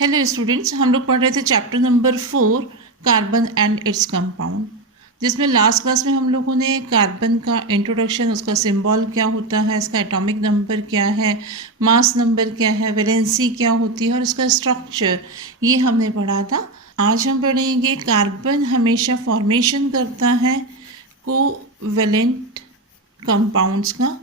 Hello students, हम लोग पढ़ रहे थे chapter number 4 carbon and its compound, जिसमें लास्ट क्लास में हम लोगों ने कार्बन का इंट्रोडक्शन, उसका सिंबल क्या होता है, इसका एटॉमिक नंबर क्या है, मास नंबर क्या है, वैलेंसी क्या होती है और इसका स्ट्रक्चर, ये हमने पढ़ा था। आज हम पढ़ेंगे कार्बन हमेशा फॉर्मेशन करता है कोवैलेंट कंपाउंड्स का।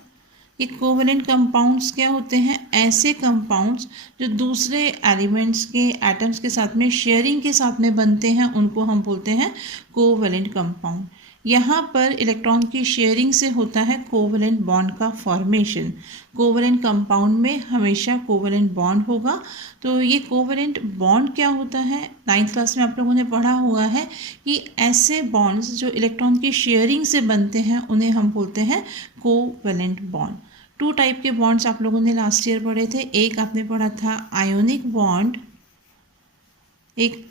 ये कोवैलेंट कंपाउंड्स क्या होते हैं? ऐसे कंपाउंड्स जो दूसरे एलिमेंट्स के एटम्स के साथ में शेयरिंग के साथ में बनते हैं, उनको हम बोलते हैं कोवैलेंट कंपाउंड। यहाँ पर इलेक्ट्रॉन की शेयरिंग से होता है कोवैलेंट बॉन्ड का फॉर्मेशन। कोवैलेंट कंपाउंड में हमेशा कोवैलेंट बॉन्ड होगा। तो ये कोवैलेंट बॉन्ड क्या होता है? 9th क्लास में आप लोगों ने पढ़ा हुआ है कि ऐसे बॉन्ड्स जो इलेक्ट्रॉन की शेयरिंग से बनते हैं उन्हें हम बोलते हैं कोवैलेंट बॉन्ड। 2 टाइप के बॉन्ड्स आप लोगों ने लास्ट ईयर पढ़े थे। एक आपने पढ़ा था आयोनिक बॉन्ड, एक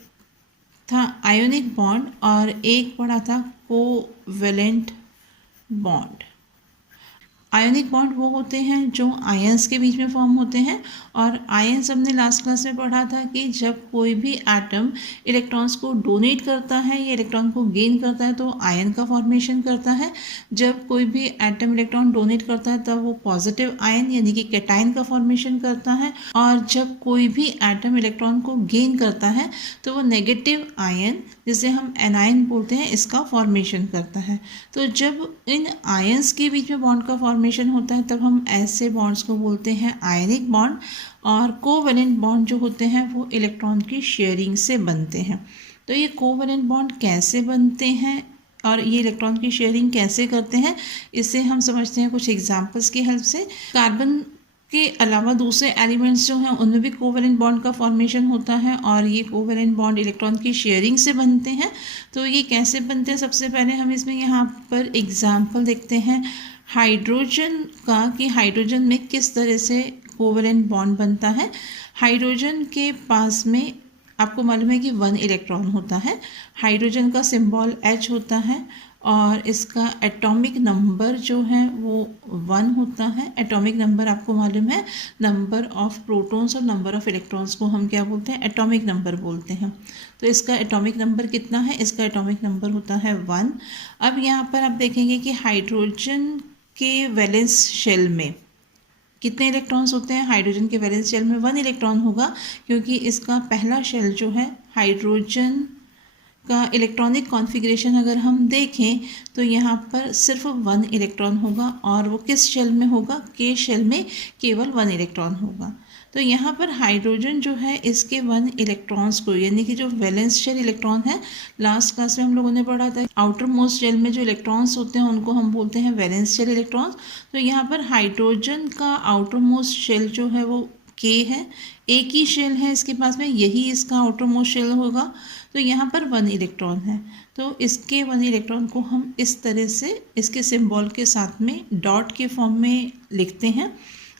था आयोनिक बॉन्ड और एक पढ़ा था कोवैलेंट बॉन्ड। आयोनिक बॉन्ड वो होते हैं जो आयंस के बीच में फॉर्म होते हैं, और आयंस हमने लास्ट क्लास में पढ़ा था कि जब कोई भी एटम इलेक्ट्रॉन्स को डोनेट करता है या इलेक्ट्रॉन को गेन करता है तो आयन का फॉर्मेशन करता है। जब कोई भी एटम इलेक्ट्रॉन डोनेट करता है तब वो पॉजिटिव आयन यानी कि कैटायन का फॉर्मेशन करता है, और जब कोई भी एटम इलेक्ट्रॉन को गेन करता है तो वो नेगेटिव आयन, जिसे हम एनायन बोलते हैं, इसका फॉर्मेशन करता है। तो जब इन आयंस के बीच में बॉन्ड का फॉर्मेशन होता है तब हम ऐसे बॉन्ड्स को बोलते हैं आयनिक बॉन्ड, और कोवैलेंट बॉन्ड जो होते हैं वो इलेक्ट्रॉन की शेयरिंग से बनते हैं। तो ये कोवैलेंट बॉन्ड कैसे बनते हैं और ये इलेक्ट्रॉन की शेयरिंग कैसे करते हैं, इसे हम समझते हैं कुछ एग्जाम्पल्स की हेल्प से। कार्बन के अलावा दूसरे एलिमेंट्स जो हैं उनमें भी कोवैलेंट बॉन्ड का फॉर्मेशन होता है, और ये कोवैलेंट बॉन्ड इलेक्ट्रॉन की शेयरिंग से बनते हैं। तो ये कैसे बनते हैं, सबसे पहले हम इसमें यहाँ पर एग्जाम्पल देखते हैं हाइड्रोजन का, कि हाइड्रोजन में किस तरह से कोवैलेंट बॉन्ड बनता है। हाइड्रोजन के पास में आपको मालूम है कि 1 इलेक्ट्रॉन होता है। हाइड्रोजन का सिंबल H होता है और इसका एटॉमिक नंबर जो है वो 1 होता है। एटॉमिक नंबर आपको मालूम है, नंबर ऑफ प्रोटॉन्स और नंबर ऑफ इलेक्ट्रॉन्स को हम क्या बोलते हैं? एटॉमिक नंबर बोलते हैं। तो इसका एटॉमिक नंबर कितना है? इसका एटॉमिक नंबर होता है 1। अब यहाँ पर आप देखेंगे कि हाइड्रोजन के वैलेंस शेल में कितने इलेक्ट्रॉन्स होते हैं? हाइड्रोजन के वैलेंस शेल में 1 इलेक्ट्रॉन होगा, क्योंकि इसका पहला शेल जो है हाइड्रोजन का इलेक्ट्रॉनिक कॉन्फ़िगरेशन अगर हम देखें तो यहाँ पर सिर्फ 1 इलेक्ट्रॉन होगा, और वो किस शेल में होगा? के शेल में केवल 1 इलेक्ट्रॉन होगा। तो यहाँ पर हाइड्रोजन जो है इसके 1 इलेक्ट्रॉन्स को, यानी कि जो वैलेंस शेल इलेक्ट्रॉन है, लास्ट क्लास में हम लोगों ने पढ़ा था आउटर मोस्ट शेल में जो इलेक्ट्रॉन्स होते हैं उनको हम बोलते हैं वैलेंस शेल इलेक्ट्रॉन्स। तो यहाँ पर हाइड्रोजन का आउटर मोस्ट शेल जो है वो के है, एक ही शेल है इसके पास में, यही इसका आउटर मोस्ट शेल होगा। तो यहाँ पर 1 इलेक्ट्रॉन है, तो इसके 1 इलेक्ट्रॉन को हम इस तरह से इसके सिंबल के साथ में डॉट के फॉर्म में लिखते हैं।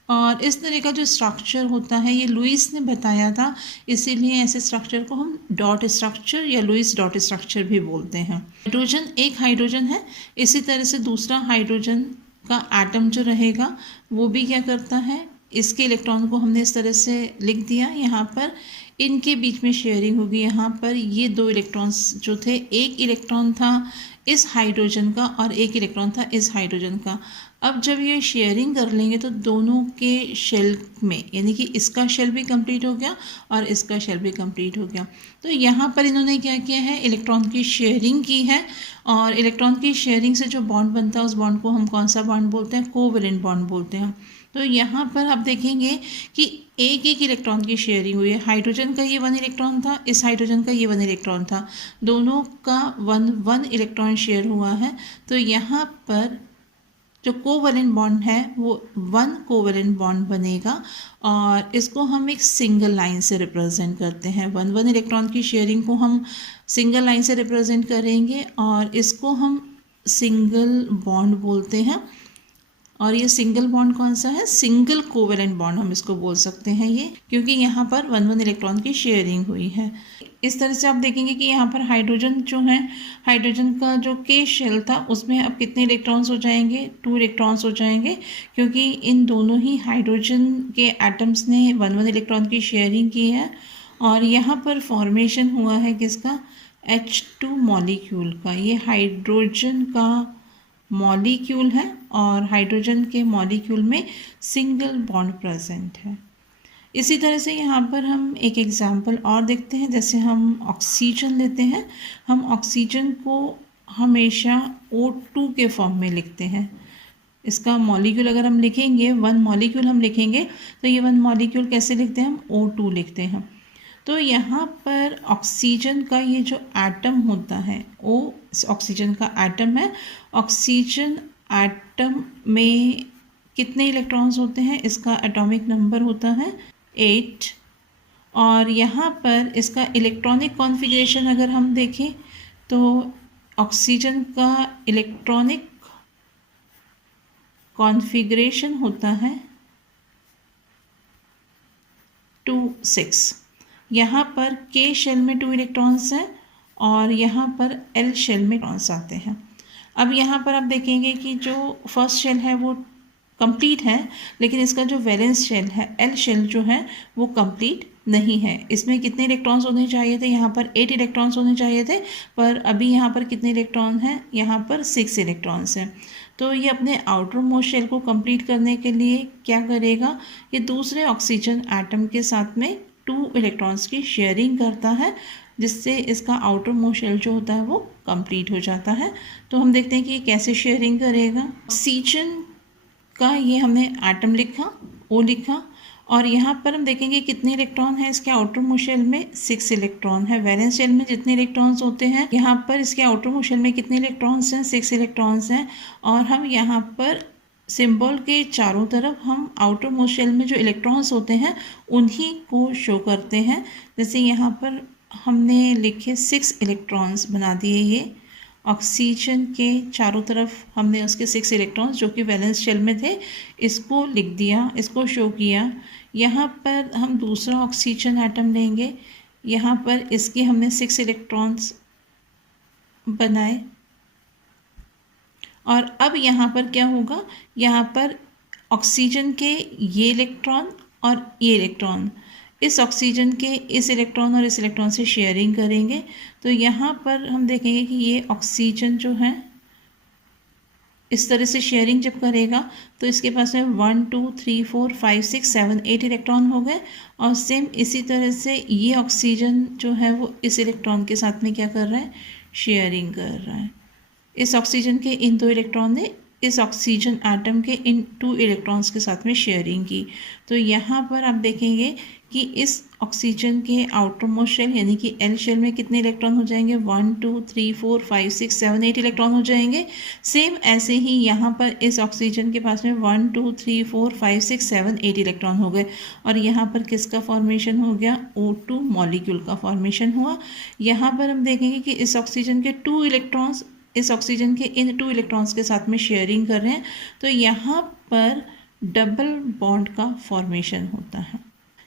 और इस तरह का जो स्ट्रक्चर होता है ये लुईस ने बताया था, इसीलिए ऐसे स्ट्रक्चर को हम डॉट स्ट्रक्चर या लुईस डॉट स्ट्रक्चर भी बोलते हैं। हाइड्रोजन एक हाइड्रोजन है, इसी तरह से दूसरा हाइड्रोजन का एटम जो रहेगा वो भी क्या करता है? इसके इलेक्ट्रॉन को हमने इस तरह से लिख दिया, यहाँ पर इनके बीच में शेयरिंग होगी। यहाँ पर ये 2 इलेक्ट्रॉन्स जो थे, एक इलेक्ट्रॉन था इस हाइड्रोजन का और एक इलेक्ट्रॉन था इस हाइड्रोजन का। अब जब ये शेयरिंग कर लेंगे तो दोनों के शेल में, यानी कि इसका शेल भी कंप्लीट हो गया और इसका शेल भी कंप्लीट हो गया। तो यहाँ पर इन्होंने क्या किया है? इलेक्ट्रॉन की शेयरिंग की है, और इलेक्ट्रॉन की शेयरिंग से जो बॉन्ड बनता है उस बॉन्ड को हम कौन सा बॉन्ड बोलते हैं? कोवैलेंट बॉन्ड बोलते हैं। तो यहाँ पर आप देखेंगे कि एक एक इलेक्ट्रॉन की शेयरिंग हुई है। हाइड्रोजन का ये 1 इलेक्ट्रॉन था, इस हाइड्रोजन का ये 1 इलेक्ट्रॉन था, दोनों का 1 इलेक्ट्रॉन शेयर हुआ है। तो यहाँ पर जो कोवैलेंट बॉन्ड है वो 1 कोवैलेंट बॉन्ड बनेगा, और इसको हम एक सिंगल लाइन से रिप्रेजेंट करते हैं। 1 इलेक्ट्रॉन की शेयरिंग को हम सिंगल लाइन से रिप्रेजेंट करेंगे, और इसको हम सिंगल बॉन्ड बोलते हैं। और ये सिंगल बॉन्ड कौन सा है? सिंगल कोवैलेंट बॉन्ड हम इसको बोल सकते हैं ये, क्योंकि यहाँ पर 1 इलेक्ट्रॉन की शेयरिंग हुई है। इस तरह से आप देखेंगे कि यहाँ पर हाइड्रोजन जो है, हाइड्रोजन का जो के शेल था उसमें अब कितने इलेक्ट्रॉन्स हो जाएंगे? 2 इलेक्ट्रॉन्स हो जाएंगे, क्योंकि इन दोनों ही हाइड्रोजन के एटम्स ने 1 इलेक्ट्रॉन की शेयरिंग की है। और यहाँ पर फॉर्मेशन हुआ है किसका, H2 मॉलिक्यूल का। ये हाइड्रोजन का मॉलिक्यूल है और हाइड्रोजन के मॉलिक्यूल में सिंगल बॉन्ड प्रेजेंट है। इसी तरह से यहाँ पर हम एक एग्जांपल और देखते हैं। जैसे हम ऑक्सीजन लेते हैं, हम ऑक्सीजन को हमेशा O2 के फॉर्म में लिखते हैं। इसका मॉलिक्यूल अगर हम लिखेंगे, वन मॉलिक्यूल हम लिखेंगे तो ये वन मॉलिक्यूल कैसे लिखते हैं, हम O2 लिखते हैं। तो यहाँ पर ऑक्सीजन का ये जो एटम होता है, O ऑक्सीजन का एटम है। ऑक्सीजन एटम में कितने इलेक्ट्रॉन्स होते हैं, इसका एटॉमिक नंबर होता है 8। और यहाँ पर इसका इलेक्ट्रॉनिक कॉन्फ़िगरेशन अगर हम देखें तो ऑक्सीजन का इलेक्ट्रॉनिक कॉन्फ़िगरेशन होता है 2 6। यहाँ पर K शेल में 2 इलेक्ट्रॉन्स हैं और यहाँ पर L शेल में इलेक्ट्रॉन्स आते हैं। अब यहाँ पर आप देखेंगे कि जो फर्स्ट शेल है वो कंप्लीट है, लेकिन इसका जो वैलेंस शेल है L शेल जो है वो कंप्लीट नहीं है। इसमें कितने इलेक्ट्रॉन्स होने चाहिए थे, यहाँ पर 8 इलेक्ट्रॉन्स होने चाहिए थे, पर अभी यहाँ पर कितने इलेक्ट्रॉन हैं, यहाँ पर 6 इलेक्ट्रॉन्स हैं। तो ये अपने आउटर मोस्ट शेल को कंप्लीट करने के लिए क्या करेगा, ये दूसरे ऑक्सीजन एटम के साथ में 2 इलेक्ट्रॉन्स की शेयरिंग करता है, जिससे इसका आउटर मोस्ट शेल जो होता है वो कंप्लीट हो जाता है। तो हम देखते हैं कि ये कैसे शेयरिंग करेगा। ऑक्सीजन का ये हमने एटम लिखा, O लिखा, और यहाँ पर हम देखेंगे कितने इलेक्ट्रॉन है इसके आउटर मोस्ट शेल में, 6 इलेक्ट्रॉन है। वैलेंस शेल में जितने इलेक्ट्रॉन्स होते हैं, यहाँ पर इसके आउटर मोस्ट शेल में कितने इलेक्ट्रॉन्स हैं, 6 इलेक्ट्रॉन्स हैं। और हम यहाँ पर सिंबल के चारों तरफ हम आउटर मोस्ट शेल में जो इलेक्ट्रॉन्स होते हैं उन्हीं को शो करते हैं। जैसे यहाँ पर हमने लिखे 6 इलेक्ट्रॉन्स बना दिए, ये ऑक्सीजन के चारों तरफ हमने उसके 6 इलेक्ट्रॉन्स जो कि वैलेंस शेल में थे इसको लिख दिया, इसको शो किया। यहाँ पर हम दूसरा ऑक्सीजन एटम लेंगे, यहाँ पर इसके हमने 6 इलेक्ट्रॉन्स बनाए। और अब यहाँ पर क्या होगा, यहाँ पर ऑक्सीजन के ये इलेक्ट्रॉन और ये इलेक्ट्रॉन इस ऑक्सीजन के इस इलेक्ट्रॉन और इस इलेक्ट्रॉन से शेयरिंग करेंगे। तो यहाँ पर हम देखेंगे कि ये ऑक्सीजन जो है इस तरह से शेयरिंग जब करेगा तो इसके पास में 1 2 3 4 5 6 7 8 इलेक्ट्रॉन हो गए। और सेम इसी तरह से ये ऑक्सीजन जो है वो इस इलेक्ट्रॉन के साथ में क्या कर रहा है, शेयरिंग कर रहा है। इस ऑक्सीजन के इन 2 इलेक्ट्रॉन ने इस ऑक्सीजन एटम के इन 2 इलेक्ट्रॉन्स के साथ में शेयरिंग की। तो यहाँ पर आप देखेंगे कि इस ऑक्सीजन के आउटर मोस्ट शेल यानी कि L शेल में कितने इलेक्ट्रॉन हो जाएंगे, 1 2 3 4 5 6 7 8 इलेक्ट्रॉन हो जाएंगे। सेम ऐसे ही यहाँ पर इस ऑक्सीजन के पास में 1 2 3 4 5 6 7 8 इलेक्ट्रॉन हो गए। और यहाँ पर किसका फॉर्मेशन हो गया, O2 मॉलिक्यूल का फॉर्मेशन हुआ। यहाँ पर हम देखेंगे कि इस ऑक्सीजन के 2 इलेक्ट्रॉन्स इस ऑक्सीजन के इन 2 इलेक्ट्रॉन्स के साथ में शेयरिंग कर रहे हैं। तो यहाँ पर डबल बॉन्ड का फॉर्मेशन होता है।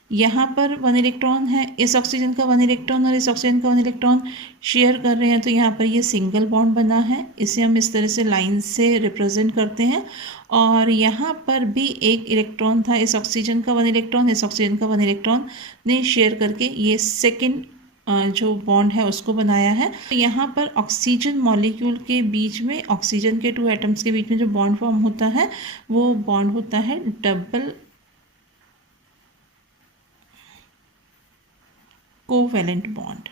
यहाँ पर 1 इलेक्ट्रॉन है, इस ऑक्सीजन का 1 इलेक्ट्रॉन और इस ऑक्सीजन का 1 इलेक्ट्रॉन शेयर कर रहे हैं, तो यहाँ पर ये सिंगल बॉन्ड बना है। इसे हम इस तरह से लाइन से रिप्रेजेंट करते हैं। और यहाँ पर भी एक इलेक्ट्रॉन था, इस ऑक्सीजन का 1 इलेक्ट्रॉन, इस ऑक्सीजन का 1 इलेक्ट्रॉन ने शेयर करके ये सेकेंड जो बॉन्ड है उसको बनाया है। तो यहाँ पर ऑक्सीजन मॉलिक्यूल के बीच में, ऑक्सीजन के 2 एटम्स के बीच में जो बॉन्ड फॉर्म होता है वो बॉन्ड होता है डबल कोवैलेंट बॉन्ड।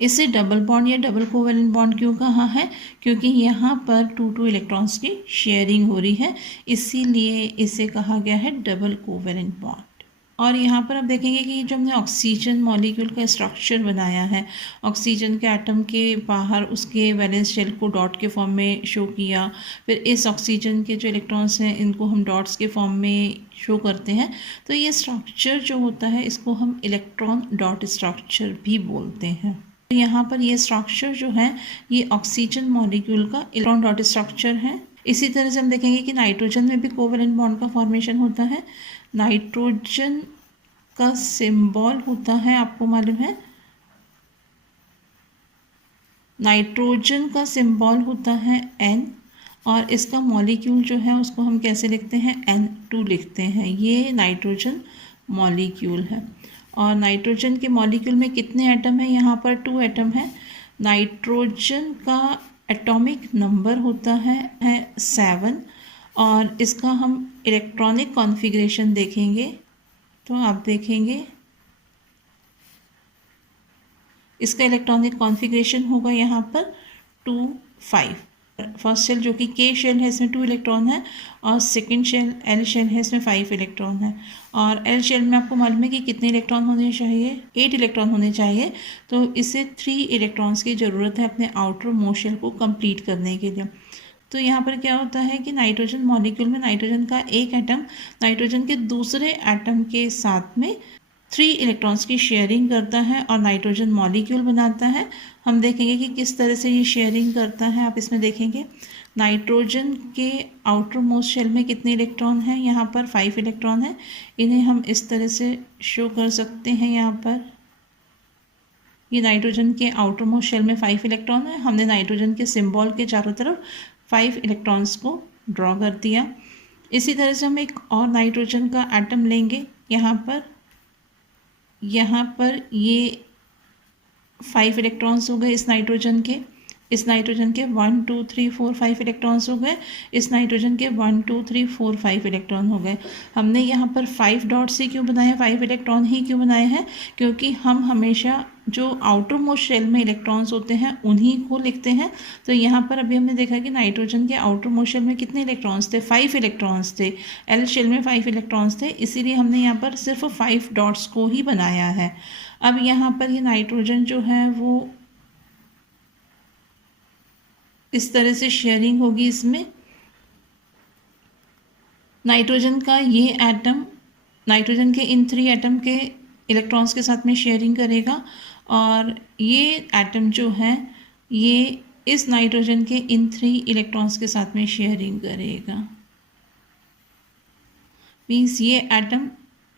इसे डबल बॉन्ड या डबल कोवैलेंट बॉन्ड क्यों कहा है, क्योंकि यहाँ पर 2 इलेक्ट्रॉन्स की शेयरिंग हो रही है, इसीलिए इसे कहा गया है डबल कोवैलेंट बॉन्ड। और यहाँ पर आप देखेंगे कि जो हमने ऑक्सीजन मॉलिक्यूल का स्ट्रक्चर बनाया है, ऑक्सीजन के एटम के बाहर उसके वैलेंस शेल को डॉट के फॉर्म में शो किया, फिर इस ऑक्सीजन के जो इलेक्ट्रॉन्स हैं इनको हम डॉट्स के फॉर्म में शो करते हैं। तो ये स्ट्रक्चर जो होता है इसको हम इलेक्ट्रॉन डॉट स्ट्रक्चर भी बोलते हैं। तो यहाँ पर ये स्ट्रक्चर जो है ये ऑक्सीजन मॉलिक्यूल का इलेक्ट्रॉन डॉट स्ट्रक्चर है। इसी तरह से हम देखेंगे कि नाइट्रोजन में भी कोवैलेंट बॉन्ड का फॉर्मेशन होता है। नाइट्रोजन का सिंबल होता है, आपको मालूम है, नाइट्रोजन का सिंबल होता है N, और इसका मॉलिक्यूल जो है उसको हम कैसे लिखते हैं, N2 लिखते हैं। ये नाइट्रोजन मॉलिक्यूल है। और नाइट्रोजन के मॉलिक्यूल में कितने एटम हैं? यहाँ पर 2 एटम है। नाइट्रोजन का एटॉमिक नंबर होता है 7 और इसका हम इलेक्ट्रॉनिक कॉन्फ़िगरेशन देखेंगे तो आप देखेंगे इसका इलेक्ट्रॉनिक कॉन्फ़िगरेशन होगा यहाँ पर 2 5। फर्स्ट शेल जो कि के शेल है इसमें 2 इलेक्ट्रॉन है और सेकंड शेल एल शेल है इसमें 5 इलेक्ट्रॉन है। और एल शेल में आपको मालूम है कि कितने इलेक्ट्रॉन होने चाहिए? 8 इलेक्ट्रॉन होने चाहिए। तो इसे 3 इलेक्ट्रॉन्स की ज़रूरत है अपने आउटर मोस्ट शेल को कंप्लीट करने के लिए। तो यहाँ पर क्या होता है कि नाइट्रोजन मॉलिक्यूल में नाइट्रोजन का एक एटम नाइट्रोजन के दूसरे एटम के साथ में 3 इलेक्ट्रॉन्स की शेयरिंग करता है और नाइट्रोजन मॉलिक्यूल बनाता है। हम देखेंगे कि किस तरह से ये शेयरिंग करता है। आप इसमें देखेंगे नाइट्रोजन के आउटर मोस्ट शेल में कितने इलेक्ट्रॉन हैं? यहाँ पर 5 इलेक्ट्रॉन है। इन्हें हम इस तरह से शो कर सकते हैं। यहाँ पर ये नाइट्रोजन के आउटर मोस्ट शेल में 5 इलेक्ट्रॉन है। हमने नाइट्रोजन के सिंबल के चारों तरफ 5 इलेक्ट्रॉन्स को ड्रॉ कर दिया। इसी तरह से हम एक और नाइट्रोजन का एटम लेंगे। यहाँ पर ये 5 इलेक्ट्रॉन्स हो गए इस नाइट्रोजन के 1 2 3 4 5 इलेक्ट्रॉन्स हो गए। इस नाइट्रोजन के 1 2 3 4 5 इलेक्ट्रॉन हो गए। हमने यहाँ पर 5 डॉट से क्यों बनाया? 5 इलेक्ट्रॉन ही क्यों बनाए हैं? क्योंकि हम हमेशा जो आउटर मोस्ट शेल में इलेक्ट्रॉन्स होते हैं उन्हीं को लिखते हैं। तो यहाँ पर अभी हमने देखा कि नाइट्रोजन के आउटर मोस्ट शेल में कितने इलेक्ट्रॉन्स थे? 5 इलेक्ट्रॉन्स थे। एल शेल में 5 इलेक्ट्रॉन्स थे, इसीलिए हमने यहाँ पर सिर्फ 5 डॉट्स को ही बनाया है। अब यहाँ पर ये नाइट्रोजन जो है वो इस तरह से शेयरिंग होगी। इसमें नाइट्रोजन का ये एटम नाइट्रोजन के इन 3 एटम के इलेक्ट्रॉन्स के साथ में शेयरिंग करेगा और ये एटम जो है ये इस नाइट्रोजन के इन 3 इलेक्ट्रॉन्स के साथ में शेयरिंग करेगा। मीन्स ये एटम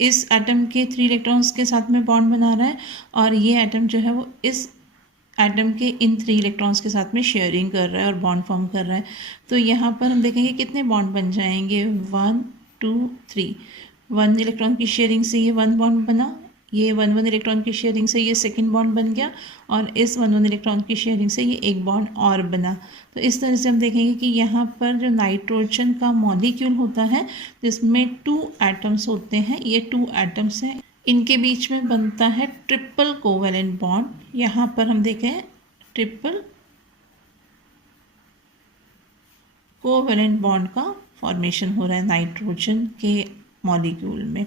इस एटम के 3 इलेक्ट्रॉन्स के साथ में बॉन्ड बना रहा है और ये एटम जो है वो इस एटम के इन 3 इलेक्ट्रॉन्स के साथ में शेयरिंग कर रहा है और बॉन्ड फॉर्म कर रहा है। तो यहाँ पर हम देखेंगे कितने बॉन्ड बन जाएंगे? 1 2 3। 1 इलेक्ट्रॉन की शेयरिंग से ये 1 बॉन्ड बना, ये 1 1 इलेक्ट्रॉन की शेयरिंग से ये सेकंड बॉन्ड बन गया और इस 1 1 इलेक्ट्रॉन की शेयरिंग से ये एक बॉन्ड और बना। तो इस तरह से हम देखेंगे कि यहाँ पर जो नाइट्रोजन का मॉलिक्यूल होता है जिसमें 2 एटम्स होते हैं, ये 2 एटम्स हैं, इनके बीच में बनता है ट्रिपल कोवेलेंट बॉन्ड। यहाँ पर हम देखें ट्रिपल कोवेलेंट बॉन्ड का फॉर्मेशन हो रहा है नाइट्रोजन के मॉलिक्यूल में।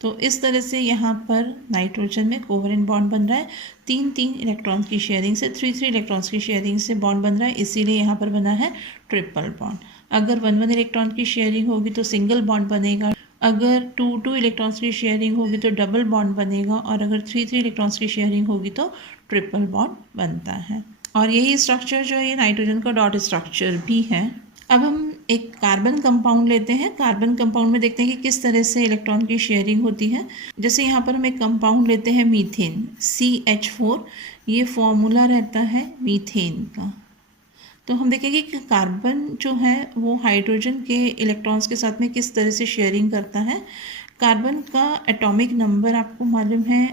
तो इस तरह से यहाँ पर नाइट्रोजन में कोवेलेंट बॉन्ड बन रहा है। 3 इलेक्ट्रॉन्स की शेयरिंग से 3 इलेक्ट्रॉन्स की शेयरिंग से बॉन्ड बन रहा है, इसीलिए यहाँ पर बना है ट्रिपल बॉन्ड। अगर 1 इलेक्ट्रॉन की शेयरिंग होगी तो सिंगल बॉन्ड बनेगा, अगर 2 इलेक्ट्रॉन्स की शेयरिंग होगी तो डबल बॉन्ड बनेगा और अगर 3 इलेक्ट्रॉन्स की शेयरिंग होगी तो ट्रिपल बॉन्ड बनता है। और यही स्ट्रक्चर जो है ये नाइट्रोजन का डॉट स्ट्रक्चर भी है। अब हम एक कार्बन कंपाउंड लेते हैं। कार्बन कंपाउंड में देखते हैं कि किस तरह से इलेक्ट्रॉन की शेयरिंग होती है। जैसे यहाँ पर हम एक कंपाउंड लेते हैं मीथेन CH4, ये फॉर्मूला रहता है मीथेन का। तो हम देखेंगे कि कार्बन जो है वो हाइड्रोजन के इलेक्ट्रॉन्स के साथ में किस तरह से शेयरिंग करता है। कार्बन का एटॉमिक नंबर आपको मालूम है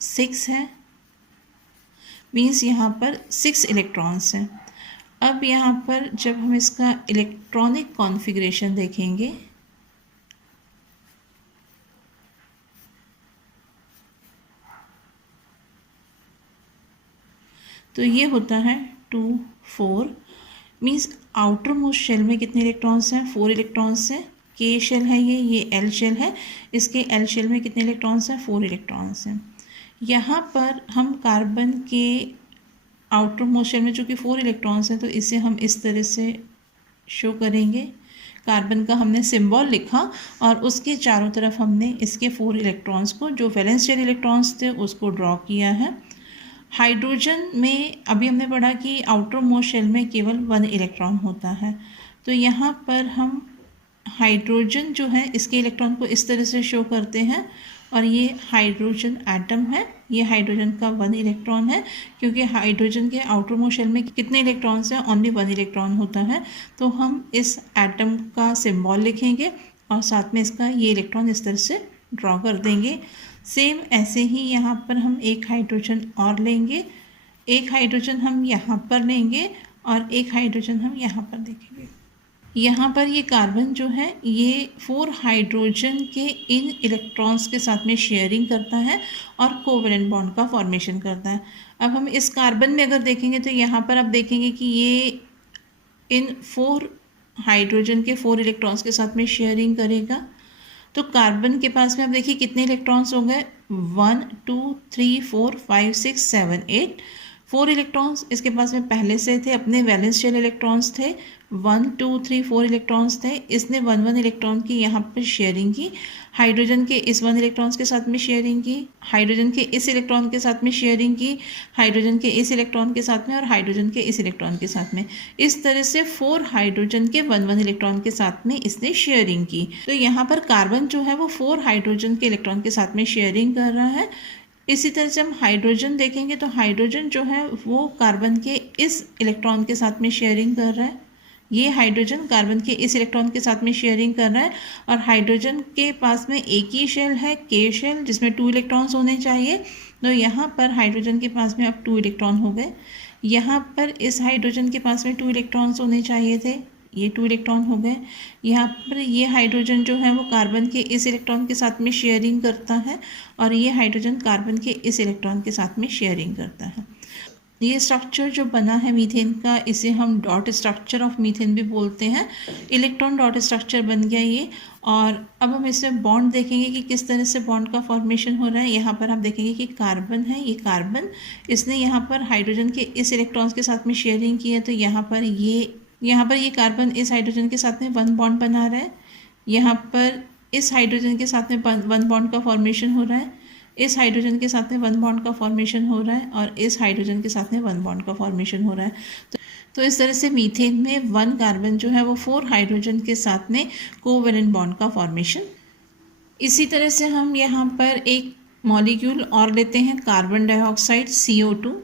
6 है, मीन्स यहाँ पर 6 इलेक्ट्रॉन्स हैं। अब यहाँ पर जब हम इसका इलेक्ट्रॉनिक कॉन्फ़िगरेशन देखेंगे तो ये होता है 2 4, मीन्स आउटर मोस्ट शेल में कितने इलेक्ट्रॉन्स हैं? 4 इलेक्ट्रॉन्स हैं। के शेल है ये एल शेल है, इसके एल शेल में कितने इलेक्ट्रॉन्स हैं? 4 इलेक्ट्रॉन्स हैं। यहाँ पर हम कार्बन के आउटर मोस्ट शेल में चूँकि 4 इलेक्ट्रॉन्स हैं तो इसे हम इस तरह से शो करेंगे। कार्बन का हमने सिंबल लिखा और उसके चारों तरफ हमने इसके 4 इलेक्ट्रॉन्स को जो वैलेंस शेल इलेक्ट्रॉन्स थे उसको ड्रॉ किया है। हाइड्रोजन में अभी हमने पढ़ा कि आउटर मोस्ट शेल में केवल 1 इलेक्ट्रॉन होता है। तो यहाँ पर हम हाइड्रोजन जो है इसके इलेक्ट्रॉन को इस तरह से शो करते हैं और ये हाइड्रोजन एटम है, ये हाइड्रोजन का 1 इलेक्ट्रॉन है। क्योंकि हाइड्रोजन के आउटर मोस्ट शेल में कितने इलेक्ट्रॉन्स हैं? ओनली 1 इलेक्ट्रॉन होता है। तो हम इस एटम का सिंबल लिखेंगे और साथ में इसका ये इलेक्ट्रॉन इस तरह से ड्रॉ कर देंगे। सेम ऐसे ही यहाँ पर हम एक हाइड्रोजन और लेंगे, एक हाइड्रोजन हम यहाँ पर लेंगे और एक हाइड्रोजन हम यहाँ पर देखेंगे। यहाँ पर ये कार्बन जो है ये 4 हाइड्रोजन के इन इलेक्ट्रॉन्स के साथ में शेयरिंग करता है और कोवेलेंट बॉन्ड का फॉर्मेशन करता है। अब हम इस कार्बन में अगर देखेंगे तो यहाँ पर आप देखेंगे कि ये इन 4 हाइड्रोजन के 4 इलेक्ट्रॉन्स के साथ में शेयरिंग करेगा। तो कार्बन के पास में आप देखिए कितने इलेक्ट्रॉन्स हो गए, 1 2 3 4 5 6 7 8 4 इलेक्ट्रॉन्स इसके पास में पहले से थे, अपने वैलेंस शेल इलेक्ट्रॉन्स थे, 1 2 3 4 इलेक्ट्रॉन्स थे। इसने 1 इलेक्ट्रॉन की यहाँ पर शेयरिंग की, हाइड्रोजन के इस 1 इलेक्ट्रॉन्स के साथ में शेयरिंग की, हाइड्रोजन के इस इलेक्ट्रॉन के साथ में शेयरिंग की, हाइड्रोजन के इस इलेक्ट्रॉन के साथ में और हाइड्रोजन के इस इलेक्ट्रॉन के साथ में। इस तरह से 4 हाइड्रोजन के 1 इलेक्ट्रॉन के साथ में इसने शेयरिंग की। तो यहाँ पर कार्बन जो है वो 4 हाइड्रोजन के इलेक्ट्रॉन के साथ में शेयरिंग कर रहा है। इसी तरह से हम हाइड्रोजन देखेंगे तो हाइड्रोजन जो है वो कार्बन के इस इलेक्ट्रॉन के साथ में शेयरिंग कर रहा है। ये हाइड्रोजन कार्बन के इस इलेक्ट्रॉन के साथ में शेयरिंग कर रहा है और हाइड्रोजन के पास में एक ही शेल है, के शेल, जिसमें 2 इलेक्ट्रॉन्स होने चाहिए। तो यहाँ पर हाइड्रोजन के पास में अब 2 इलेक्ट्रॉन हो गए। यहाँ पर इस हाइड्रोजन के पास में 2 इलेक्ट्रॉन्स होने चाहिए थे, ये 2 इलेक्ट्रॉन हो गए। यहाँ पर ये हाइड्रोजन जो है वो कार्बन के इस इलेक्ट्रॉन के साथ में शेयरिंग करता है और ये हाइड्रोजन कार्बन के इस इलेक्ट्रॉन के साथ में शेयरिंग करता है। ये स्ट्रक्चर जो बना है मीथेन का, इसे हम डॉट स्ट्रक्चर ऑफ मीथेन भी बोलते हैं। इलेक्ट्रॉन डॉट स्ट्रक्चर बन गया ये। और अब हम इसमें बॉन्ड देखेंगे कि किस तरह से बॉन्ड का फॉर्मेशन हो रहा है। यहाँ पर आप देखेंगे कि कार्बन है, ये कार्बन, इसने यहाँ पर हाइड्रोजन के इस इलेक्ट्रॉन्स के साथ में शेयरिंग की है। तो यहाँ पर ये कार्बन इस हाइड्रोजन के साथ में 1 बॉन्ड बना रहा है। यहाँ पर इस हाइड्रोजन के साथ में 1 बॉन्ड का फॉर्मेशन हो रहा है, इस हाइड्रोजन के साथ में 1 बॉन्ड का फॉर्मेशन हो रहा है और इस हाइड्रोजन के साथ में 1 बॉन्ड का फॉर्मेशन हो रहा है। तो इस तरह से मीथेन में 1 कार्बन जो है वो 4 हाइड्रोजन के साथ में कोवेलेंट बॉन्ड का फॉर्मेशन। इसी तरह से हम यहाँ पर एक मॉलिक्यूल और लेते हैं, कार्बन डाइऑक्साइड CO2।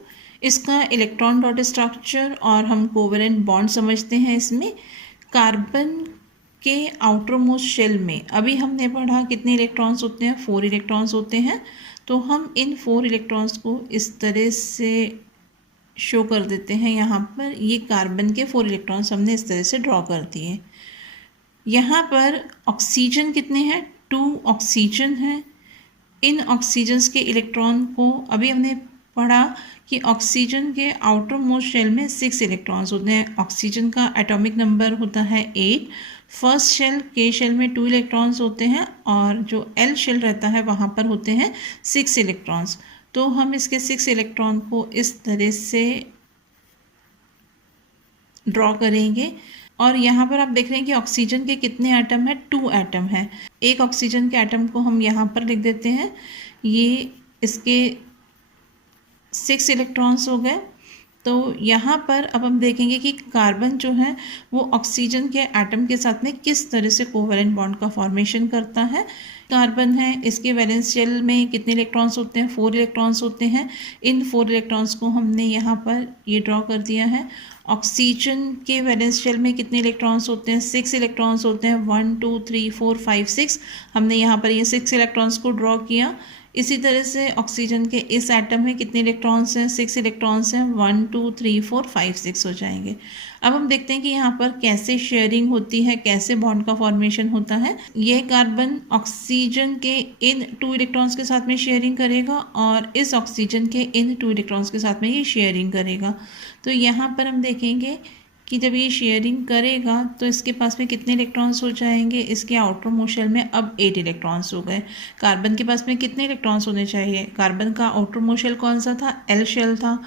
इसका इलेक्ट्रॉन डॉट स्ट्रक्चर और हम कोवेलेंट बॉन्ड समझते हैं। इसमें कार्बन के आउटर मोस्ट शेल में अभी हमने पढ़ा कितने इलेक्ट्रॉन्स होते हैं, 4 इलेक्ट्रॉन्स होते हैं। तो हम इन 4 इलेक्ट्रॉन्स को इस तरह से शो कर देते हैं। यहाँ पर ये कार्बन के 4 इलेक्ट्रॉन्स हमने इस तरह से ड्रॉ कर दिए। यहाँ पर ऑक्सीजन कितने हैं, 2 ऑक्सीजन हैं। इन ऑक्सीजन्स के इलेक्ट्रॉन को अभी हमने पढ़ा कि ऑक्सीजन के आउटर मोस्ट शेल में 6 इलेक्ट्रॉन्स होते हैं। ऑक्सीजन का एटॉमिक नंबर होता है 8। फर्स्ट शेल के शेल में 2 इलेक्ट्रॉन्स होते हैं और जो एल शेल रहता है वहाँ पर होते हैं 6 इलेक्ट्रॉन्स। तो हम इसके 6 इलेक्ट्रॉन को इस तरह से ड्रॉ करेंगे। और यहाँ पर आप देख रहे हैं कि ऑक्सीजन के कितने एटम हैं, 2 एटम हैं। एक ऑक्सीजन के एटम को हम यहाँ पर लिख देते हैं, ये इसके 6 इलेक्ट्रॉन्स हो गए। तो यहाँ पर अब हम देखेंगे कि कार्बन जो है वो ऑक्सीजन के एटम के साथ में किस तरह से कोवेलेंट बॉन्ड का फॉर्मेशन करता है। कार्बन है, इसके वैलेंस शेल में कितने इलेक्ट्रॉन्स होते हैं, 4 इलेक्ट्रॉन्स होते हैं। इन 4 इलेक्ट्रॉन्स को हमने यहाँ पर ये ड्रॉ कर दिया है। ऑक्सीजन के वैलेंस शेल में कितने इलेक्ट्रॉन्स होते हैं, 6 इलेक्ट्रॉन्स होते हैं, 1 2 3 4 5 6। हमने यहाँ पर ये 6 इलेक्ट्रॉन्स को ड्रॉ किया। इसी तरह से ऑक्सीजन के इस एटम में कितने इलेक्ट्रॉन्स हैं, 6 इलेक्ट्रॉन्स हैं, 1 2 3 4 5 6 हो जाएंगे। अब हम देखते हैं कि यहाँ पर कैसे शेयरिंग होती है, कैसे बॉन्ड का फॉर्मेशन होता है। यह कार्बन ऑक्सीजन के इन 2 इलेक्ट्रॉन्स के साथ में शेयरिंग करेगा और इस ऑक्सीजन के इन 2 इलेक्ट्रॉन्स के साथ में ये शेयरिंग करेगा। तो यहाँ पर हम देखेंगे कि जब ये शेयरिंग करेगा तो इसके पास में कितने इलेक्ट्रॉन्स हो जाएंगे, इसके आउटर मोस्ट शेल में अब 8 इलेक्ट्रॉन्स हो गए। कार्बन के पास में कितने इलेक्ट्रॉन्स होने चाहिए, कार्बन का आउटर मोस्ट शेल कौन सा था, एल शेल था,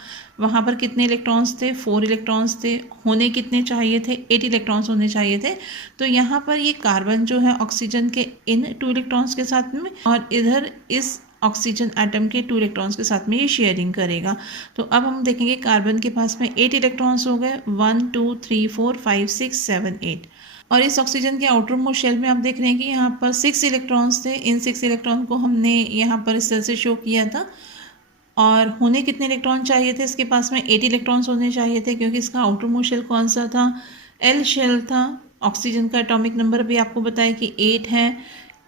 वहाँ पर कितने इलेक्ट्रॉन्स थे, 4 इलेक्ट्रॉन्स थे। होने कितने चाहिए थे, 8 इलेक्ट्रॉन्स होने चाहिए थे। तो यहाँ पर ये कार्बन जो है ऑक्सीजन के इन 2 इलेक्ट्रॉन्स के साथ में और इधर इस ऑक्सीजन एटम के 2 इलेक्ट्रॉन्स के साथ में ये शेयरिंग करेगा। तो अब हम देखेंगे कार्बन के पास में 8 इलेक्ट्रॉन्स हो गए, 1 2 3 4 5 6 7 8। और इस ऑक्सीजन के आउटर मोस्ट शेल में आप देख रहे हैं कि यहाँ पर 6 इलेक्ट्रॉन्स थे। इन 6 इलेक्ट्रॉन को हमने यहाँ पर इस तरह से शो किया था। और होने कितने इलेक्ट्रॉन चाहिए थे, इसके पास में 8 इलेक्ट्रॉन्स होने चाहिए थे क्योंकि इसका आउटर मोस्ट शेल कौन सा था, एल शेल था। ऑक्सीजन का एटॉमिक नंबर भी आपको बताया कि 8 है।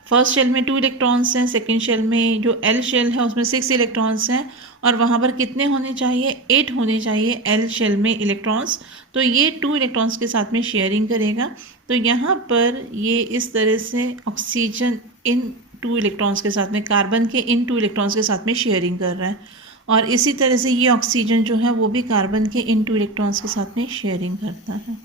फर्स्ट शेल में 2 इलेक्ट्रॉन्स हैं, सेकेंड शेल में जो एल शेल है उसमें 6 इलेक्ट्रॉन्स हैं, और वहाँ पर कितने होने चाहिए, 8 होने चाहिए एल शेल में इलेक्ट्रॉन्स। तो ये 2 इलेक्ट्रॉन्स के साथ में शेयरिंग करेगा। तो यहाँ पर ये इस तरह से ऑक्सीजन इन 2 इलेक्ट्रॉन्स के साथ में, कार्बन के इन 2 इलेक्ट्रॉन्स के साथ में शेयरिंग कर रहा है, और इसी तरह से ये ऑक्सीजन जो है वो भी कार्बन के इन 2 इलेक्ट्रॉन्स के साथ में शेयरिंग करता है।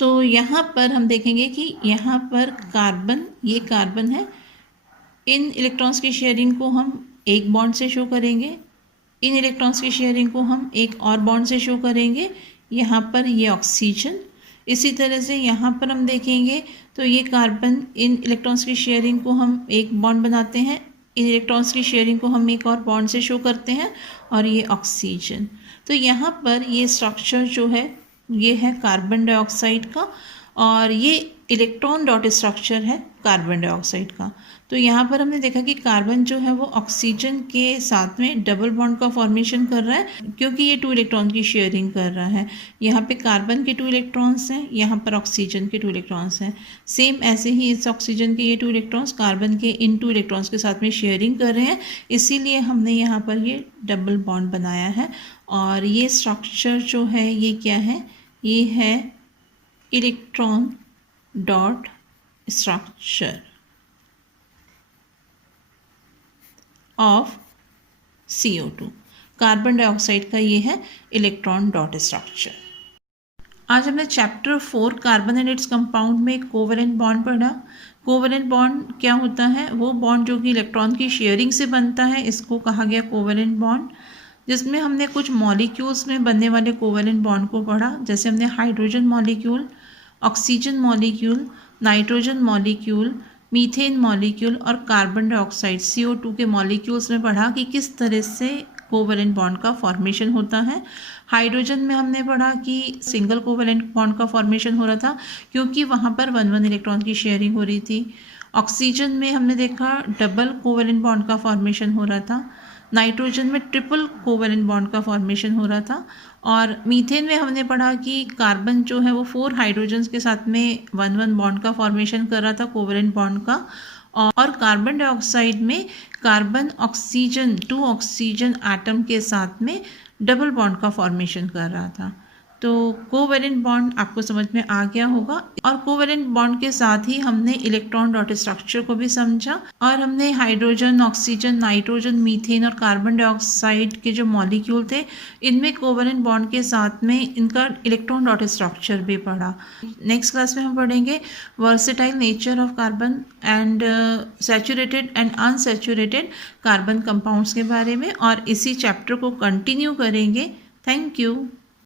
तो यहाँ पर हम देखेंगे कि यहाँ पर कार्बन, ये कार्बन है, इन इलेक्ट्रॉन्स की शेयरिंग को हम एक बॉन्ड से शो करेंगे, इन इलेक्ट्रॉन्स की शेयरिंग को हम एक और बॉन्ड से शो करेंगे। यहाँ पर ये ऑक्सीजन, इसी तरह से यहाँ पर हम देखेंगे तो ये कार्बन, इन इलेक्ट्रॉन्स की शेयरिंग को हम एक बॉन्ड बनाते हैं, इन इलेक्ट्रॉन्स की शेयरिंग को हम एक और बॉन्ड से शो करते हैं, और ये ऑक्सीजन। तो यहाँ पर ये स्ट्रक्चर जो है ये है कार्बन डाइऑक्साइड का, और ये इलेक्ट्रॉन डॉट स्ट्रक्चर है कार्बन डाइऑक्साइड का। तो यहाँ पर हमने देखा कि कार्बन जो है वो ऑक्सीजन के साथ में डबल बॉन्ड का फॉर्मेशन कर रहा है, क्योंकि ये 2 इलेक्ट्रॉन की शेयरिंग कर रहा है। यहाँ पे कार्बन के 2 इलेक्ट्रॉन्स हैं, यहाँ पर ऑक्सीजन के 2 इलेक्ट्रॉन्स हैं। सेम ऐसे ही इस ऑक्सीजन के ये 2 इलेक्ट्रॉन्स कार्बन के इन 2 इलेक्ट्रॉन्स के साथ में शेयरिंग कर रहे हैं, इसीलिए हमने यहाँ पर ये डबल बॉन्ड बनाया है। और ये स्ट्रक्चर जो है ये क्या है, ये है electron dot structure of CO2। Carbon dioxide का ये है इलेक्ट्रॉन डॉट स्ट्रक्चर। आज हमने chapter 4 carbon and its compound में कोवेलेंट बॉन्ड पढ़ा। कोवेलेंट बॉन्ड क्या होता है, वो बॉन्ड जो कि इलेक्ट्रॉन की शेयरिंग से बनता है, इसको कहा गया कोवेलेंट बॉन्ड, जिसमें हमने कुछ मॉलिक्यूल्स में बनने वाले कोवेलेंट बॉन्ड को पढ़ा। जैसे हमने hydrogen molecule, oxygen molecule, nitrogen molecule, methane molecule और कार्बन डाइऑक्साइड CO2 के मॉलिक्यूल्स में पढ़ा कि किस तरह से कोवेलेंट बॉन्ड का फॉर्मेशन होता है। हाइड्रोजन में हमने पढ़ा कि सिंगल कोवेलेंट बॉन्ड का फॉर्मेशन हो रहा था, क्योंकि वहाँ पर 1 इलेक्ट्रॉन की शेयरिंग हो रही थी। ऑक्सीजन में हमने देखा डबल कोवेलेंट बॉन्ड का फॉर्मेशन हो रहा था। नाइट्रोजन में ट्रिपल कोवेलेंट बॉन्ड का फॉर्मेशन हो रहा था। और मीथेन में हमने पढ़ा कि कार्बन जो है वो 4 हाइड्रोजन्स के साथ में 1 बॉन्ड का फॉर्मेशन कर रहा था, कोवेलेंट बॉन्ड का। और कार्बन डाइऑक्साइड में कार्बन ऑक्सीजन 2 ऑक्सीजन एटम के साथ में डबल बॉन्ड का फॉर्मेशन कर रहा था। तो कोवेलेंट बॉन्ड आपको समझ में आ गया होगा। और कोवेलेंट बॉन्ड के साथ ही हमने इलेक्ट्रॉन डॉट स्ट्रक्चर को भी समझा, और हमने हाइड्रोजन, ऑक्सीजन, नाइट्रोजन, मीथेन और कार्बन डाइऑक्साइड के जो मॉलिक्यूल थे, इनमें कोवेलेंट बॉन्ड के साथ में इनका इलेक्ट्रॉन डॉट स्ट्रक्चर भी पढ़ा। नेक्स्ट क्लास में हम पढ़ेंगे versatile nature of carbon and saturated and unsaturated carbon compounds के बारे में, और इसी चैप्टर को कंटिन्यू करेंगे। Thank you.